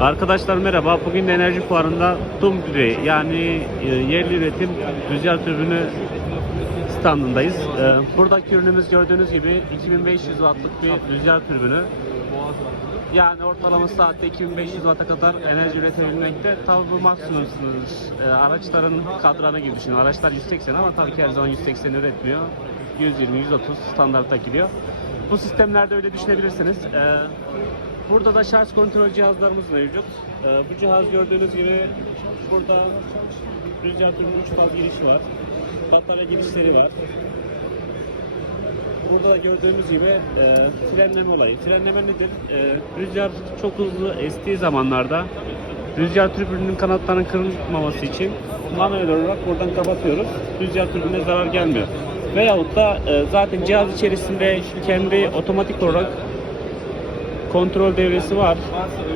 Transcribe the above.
Arkadaşlar merhaba. Bugün de enerji fuarında Dumgri yani e, yerli üretim rüzgar türbünü standındayız. E, buradaki ürünümüz gördüğünüz gibi 2500 wattlık bir rüzgar türbünü. Yani ortalama saatte 2500 watt'a kadar enerji üretebilmekte. Tabi bu maksimum sınır. E, araçların kadranı gibi düşünün. Araçlar 180 ama tabii ki her zaman 180 üretmiyor. 120, 130 standartta gidiyor. Bu sistemlerde öyle düşünebilirsiniz. Burada da şarj kontrol cihazlarımız mevcut. E, bu cihaz gördüğünüz gibi burada türbünün 3 faz girişi var. Batarya girişleri var. Burada da gördüğümüz gibi e, frenleme olayı. Frenleme nedir? E, rüzgar çok hızlı estiği zamanlarda rüzgar türbününün kanatlarının kırılmaması için manuel olarak buradan kapatıyoruz. Rüzgar türbününe zarar gelmiyor. Veyahut da e, zaten cihaz içerisinde kendi otomatik olarak kontrol devresi var.